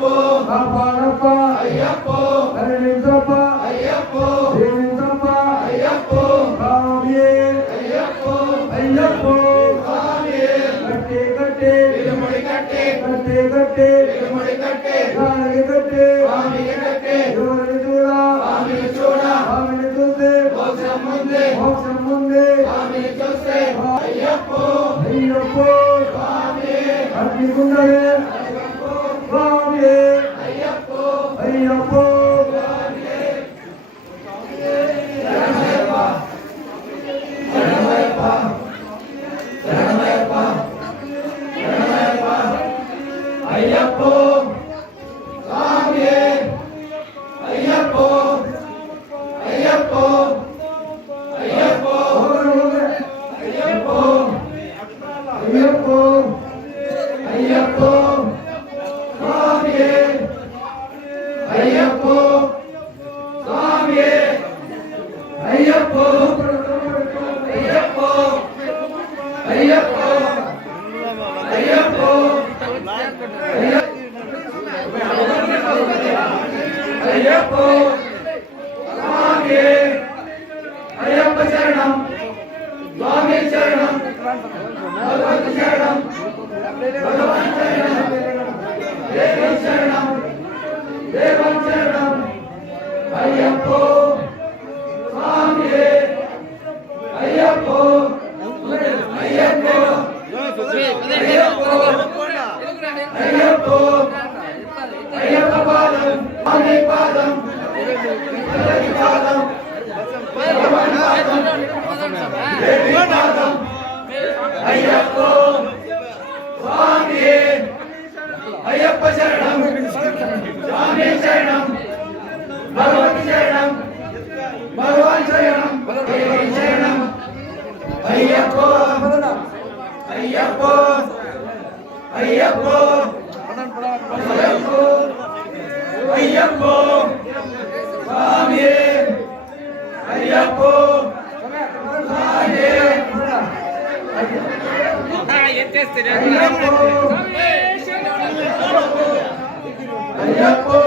అయ్యప్పో కాపాడప్ప అయ్యప్పో కరుణించప్ప అయ్యప్పో దీవించప్ప అయ్యప్పో స్వామియే అయ్యప్పో అయ్యప్పో స్వామియే కట్టే కట్టే ఇరుముడి కట్టే కట్టే కట్టే ఇరుముడి కట్టే స్వామికి కట్టే స్వామికి కట్టే ఎవరిని చూడా స్వామిని చూడ స్వామిని చూస్తే మోక్షం ముందే మోక్షం ముందే స్వామిని చూస్తే అయ్యప్పో అయ్యప్పో స్వామియే అగ్నిగుండమే స్వామియే అయ్యప్పో అయ్యప్పో అయ్యప్పో స్వామియే అయ్యప్పో అయ్యప్పో అయ్యప్పో అయ్యప్పో అయ్యప్పో అయ్యప్పో స్వామియే అయ్యప్పో స్వామియే అయ్యప్పో అయ్యప్పో అయ్యప్పో అయ్యప్పో అయ్యప్పో స్వామియే అయ్యప్ప శరణం స్వామి శరణం భగవత్ శరణం భగవాన్ శరణం దేవం శరణం దేవం శరణం అయ్యప్పో స్వామియే అయ్యప్పో అయ్యప్పో అయ్యప్పో అయ్యప్పో అయ్యప్ప పాదం స్వామి పాదం భగవతి పాదం భగవాన్ పాదం దేవి పాదం అయ్యప్పో స్వామియే అయ్యప్ప శరణం స్వామి శరణం భగవతి శరణం భగవాన్ శరణం దేవి శరణం అయ్యప్పో అయ్యప్పో అయ్యప్పో అయ్యప్పో అయ్యప్పో స్వామియే అయ్యప్పో స్వామియే అయ్యప్పో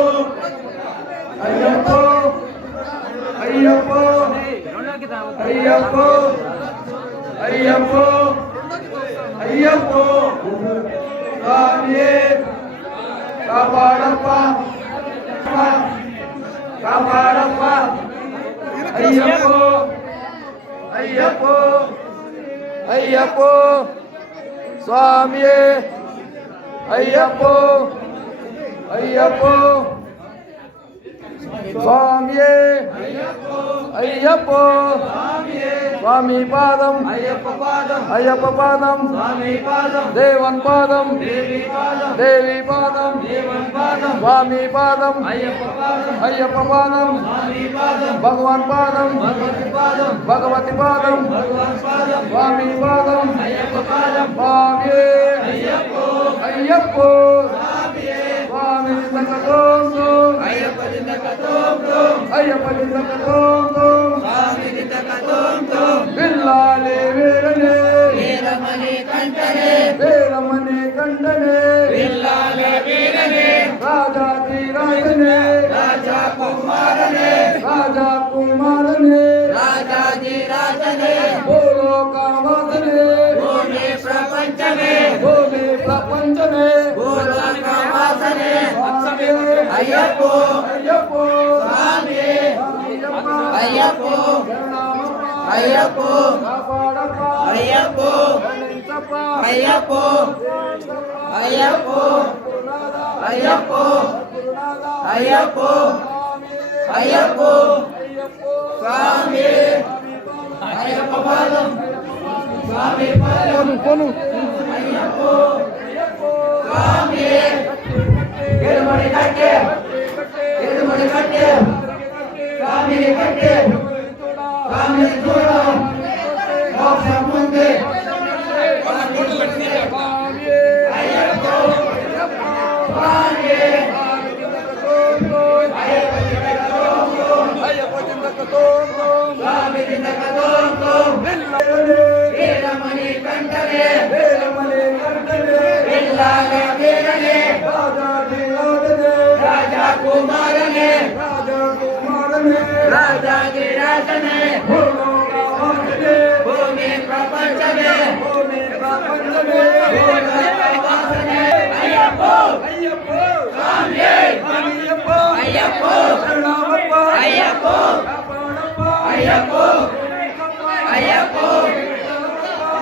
అయ్యప్పో అయ్యప్పో అయ్యప్పో అయ్యప్పో అయ్యప్పో స్వామియే కాపాడప్ప కాపాడప్ప అయ్యప్పో అయ్యప్పో అయ్యప్పో స్వామియే అయ్యప్పో అయ్యప్పో స్వామియే అయ్యప్పో స్వామి పాదం అయ్యప్ప పాదం అయ్యప్ప పాదం స్వామి పాదం దేవన్ పాదం దేవి పాదం దేవి పాదం దేవన్ పాదం స్వామి పాదం అయ్యప్ప పాదం అయ్యప్ప పాదం స్వామి పాదం భగవాన్ పాదం భగవతి పాదం భగవతి పాదం భగవాన్ పాదం స్వామి పాదం అయ్యప్ప పాదం స్వామియే అయ్యప్పో అయ్యప్పో స్వామియే స్వామి దిందకతోంతో అయ్యప్ప దిందకతోం అయ్యప్ప దిందకతోంతో స్వామి దిందకతోం విల్లాలే వీరనే వీరమణి కంఠనే వీరమణి కండనే విల్లాలే వీరనే రాజాది రాజనే రాజా కుమారనే రాజా కుమారనే రాజాది రాజనే భూలోకవాసనే భూమి ప్రపంచమే భూమి ప్రపంచమే భూలోకవాసనే అయ్యప్పో అయ్యప్పో స్వామియే అయ్యప్పో అయ్యప్పో కాపాడప్ప అయ్యప్పో కరుణించప్ప అయ్యప్పో అయ్యప్పో అయ్యప్పో అయ్యప్పో అయ్యప్పో స్వామి అయ్యప్ప పాదం స్వామి పాదం అయ్యప్పో స్వామి ఎరుమడి కట్టే ఎరుమడి కట్టే స్వామి కట్టే స్వామి చూడ మోక్షం ముందే అయ్యప్పో స్వామి స్వామి దిందకతోం వీరమణి కంఠనే విల్లాల వీరనే రాజాది రాజనే కుమారనే రాజకుమారనే రాజాది రాజనే భూలోకవాసనే భూమి ప్రపంచమే భూమి ప్రపంచమే భూలోకవాసనే అయ్యప్పో అయ్యప్పో స్వామియే అయ్యప్పో అయ్యప్పో శరణమప్ప అయ్యప్పో కాపాడప్ప అయ్యప్పో అయ్యప్పో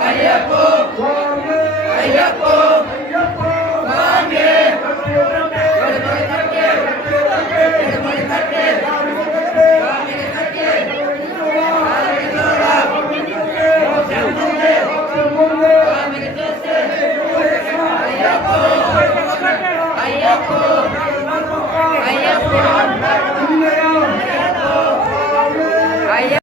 అయ్యప్పో స్వామి అయ్యప్పో